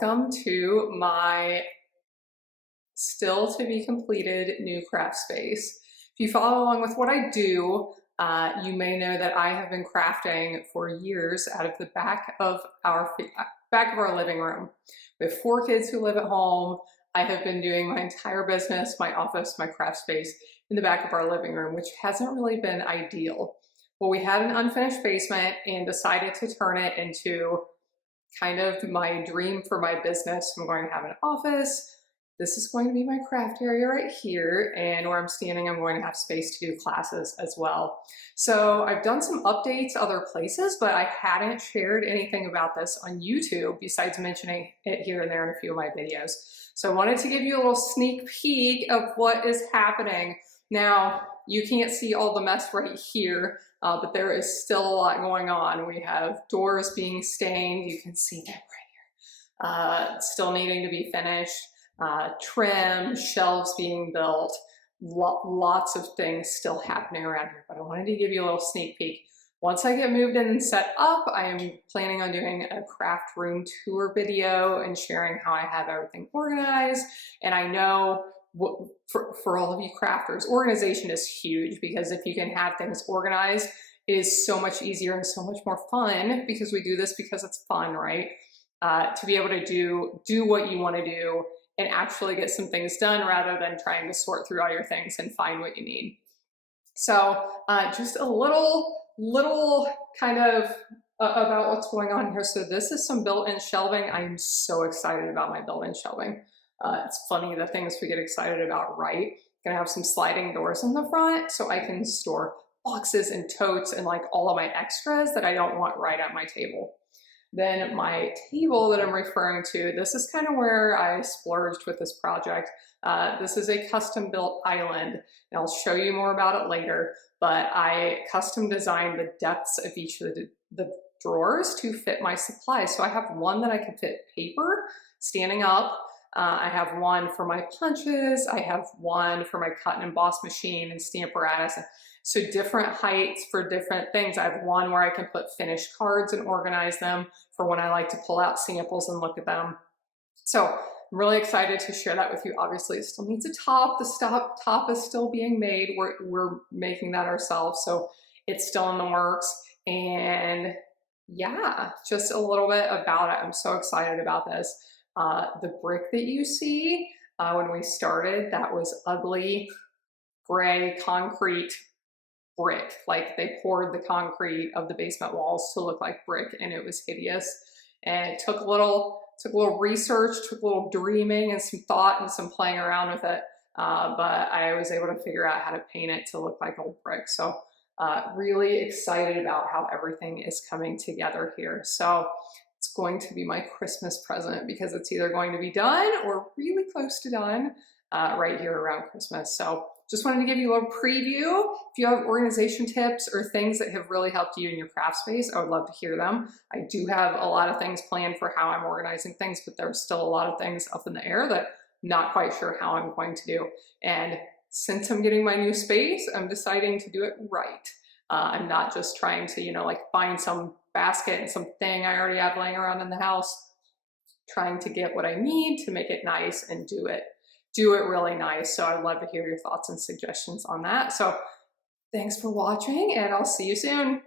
welcome to my still to be completed new craft space. If you follow along with what I do, you may know that I have been crafting for years out of the back of our living room. We have 4 kids who live at home. I have been doing my entire business, my office, my craft space in the back of our living room, which hasn't really been ideal. Well, we had an unfinished basement and decided to turn it into kind of my dream for my business. I'm going to have an office. This is going to be my craft area right here, and where I'm standing, I'm going to have space to do classes as well. So I've done some updates other places, but I hadn't shared anything about this on YouTube besides mentioning it here and there in a few of my videos. So I wanted to give you a little sneak peek of what is happening. Now, you can't see all the mess right here, but there is still a lot going on. We have doors being stained. You can see them right here. Still needing to be finished. Trim, shelves being built, lots of things still happening around here, but I wanted to give you a little sneak peek. Once I get moved in and set up, I am planning on doing a craft room tour video and sharing how I have everything organized. And I know for all of you crafters, organization is huge, because if you can have things organized, it is so much easier and so much more fun, because we do this because it's fun, right? To be able to do what you want to do and actually get some things done rather than trying to sort through all your things and find what you need. So just a little kind of about what's going on here. So this is some built-in shelving. I'm so excited about my built-in shelving. It's funny the things we get excited about, right? Gonna have some sliding doors in the front so I can store boxes and totes and like all of my extras that I don't want right at my table. Then my table that I'm referring to, this is kind of where I splurged with this project. This is a custom built island, and I'll show you more about it later, but I custom designed the depths of each of the drawers to fit my supplies. So I have one that I can fit paper standing up. I have one for my punches. I have one for my cut and emboss machine and stamp apparatus. So different heights for different things. I have one where I can put finished cards and organize them for when I like to pull out samples and look at them. So I'm really excited to share that with you. Obviously, it still needs a top. The top is still being made. We're making that ourselves, so it's still in the works. And yeah, just a little bit about it. I'm so excited about this. The brick that you see when we started, that was ugly gray concrete brick. Like, they poured the concrete of the basement walls to look like brick, and it was hideous. And it took a little research, took a little dreaming and some thought and some playing around with it. But I was able to figure out how to paint it to look like old brick. So really excited about how everything is coming together here. So it's going to be my Christmas present, because it's either going to be done or really close to done right here around Christmas. So just wanted to give you a little preview. If you have organization tips or things that have really helped you in your craft space, I would love to hear them. I do have a lot of things planned for how I'm organizing things, but there's still a lot of things up in the air that I'm not quite sure how I'm going to do. And since I'm getting my new space, I'm deciding to do it right. I'm not just trying to, like find some basket and something I already have laying around in the house, trying to get what I need to make it nice and do it really nice. So I'd love to hear your thoughts and suggestions on that. So thanks for watching, and I'll see you soon.